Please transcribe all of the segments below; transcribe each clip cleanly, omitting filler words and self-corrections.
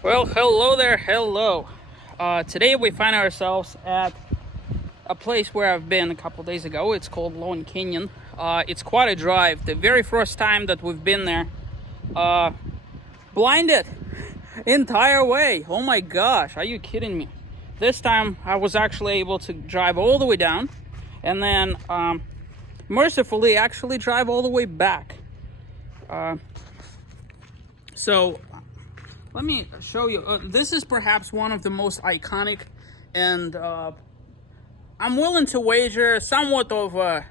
Well, hello there, hello. Today we find ourselves at a place where I've been a couple days ago. It's called Lone Canyon. It's quite a drive. The very first time that we've been there, blinded entire way. Oh my gosh, are you kidding me? This time I was actually able to drive all the way down and then mercifully actually drive all the way back. So let me show you. This is perhaps one of the most iconic and I'm willing to wager somewhat of a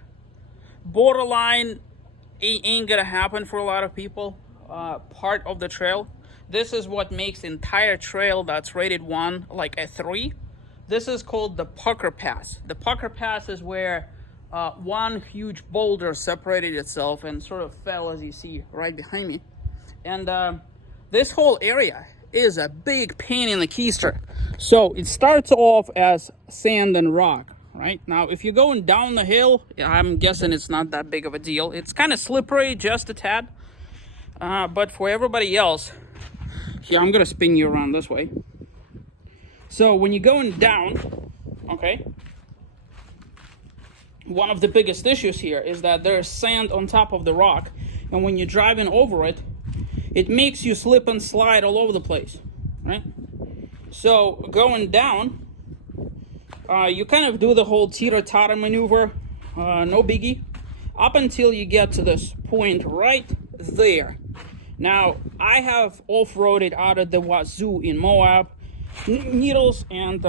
borderline ain't gonna happen for a lot of people part of the trail. This is what makes the entire trail that's rated 1 like a 3. This is called the Pucker Pass. The Pucker Pass is where one huge boulder separated itself and sort of fell, as you see right behind me. And this whole area is a big pain in the keister. So it starts off as sand and rock, right? Now, if you're going down the hill, I'm guessing it's not that big of a deal. It's kind of slippery, just a tad. But for everybody else, here, I'm gonna spin you around this way. So when you're going down, okay, one of the biggest issues here is that there's sand on top of the rock, and when you're driving over it, it makes you slip and slide all over the place, right? So going down, you kind of do the whole teeter-totter maneuver, no biggie, up until you get to this point right there. Now, I have off-roaded out of the wazoo in Moab, needles and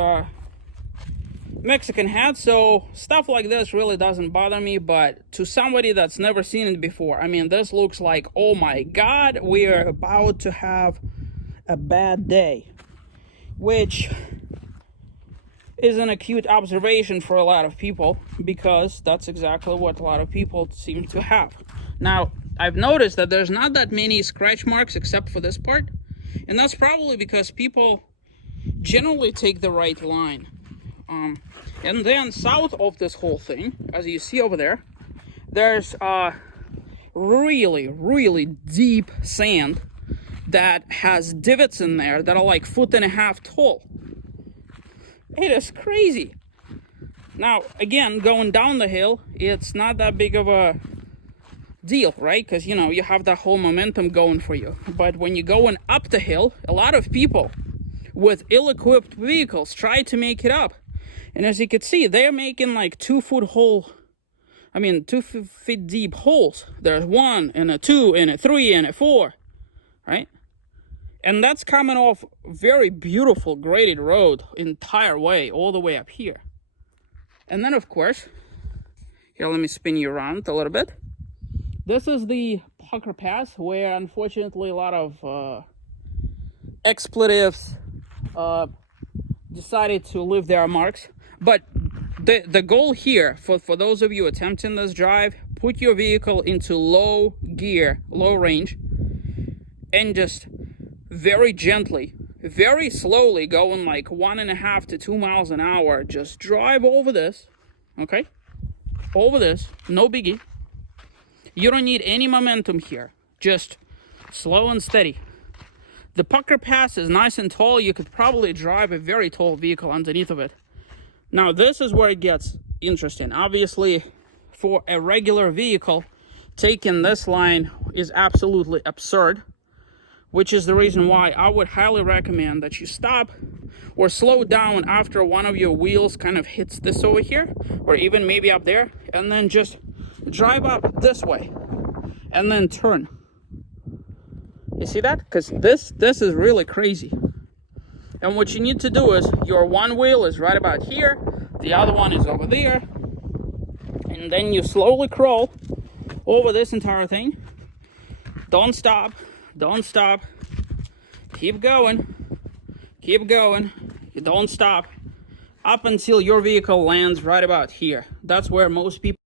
Mexican hat, so stuff like this really doesn't bother me. But to somebody that's never seen it before, I mean, this looks like, oh my god, we are about to have a bad day, which is an acute observation for a lot of people, because that's exactly what a lot of people seem to have. Now, I've noticed that there's not that many scratch marks except for this part, and that's probably because people generally take the right line. And then south of this whole thing, as you see over there, there's really deep sand that has divots in there that are like 1.5 feet tall. It is crazy. Now, again, going down the hill, it's not that big of a deal, right? Because, you know, you have that whole momentum going for you. But when you're going up the hill, a lot of people with ill-equipped vehicles try to make it up. And as you can see, they're making like 2 feet deep holes. There's 1 and a 2 and a 3 and a 4, right? And that's coming off very beautiful graded road entire way, all the way up here. And then, of course, here, let me spin you around a little bit. This is the Pucker Pass, where unfortunately a lot of expletives decided to leave their marks. But the goal here, for those of you attempting this drive, put your vehicle into low gear, low range, and just very gently, very slowly, going like 1.5 to 2 miles an hour, just drive over this, okay? Over this, no biggie. You don't need any momentum here, just slow and steady. The Pucker Pass is nice and tall. You could probably drive a very tall vehicle underneath of it. Now, this is where it gets interesting. Obviously, for a regular vehicle, taking this line is absolutely absurd, which is the reason why I would highly recommend that you stop or slow down after one of your wheels kind of hits this over here, or even maybe up there, and then just drive up this way and then turn. You see that? Because this is really crazy. And what you need to do is, your one wheel is right about here, the other one is over there, and then you slowly crawl over this entire thing. Don't stop, don't stop. Keep going, you don't stop, up until your vehicle lands right about here. That's where most people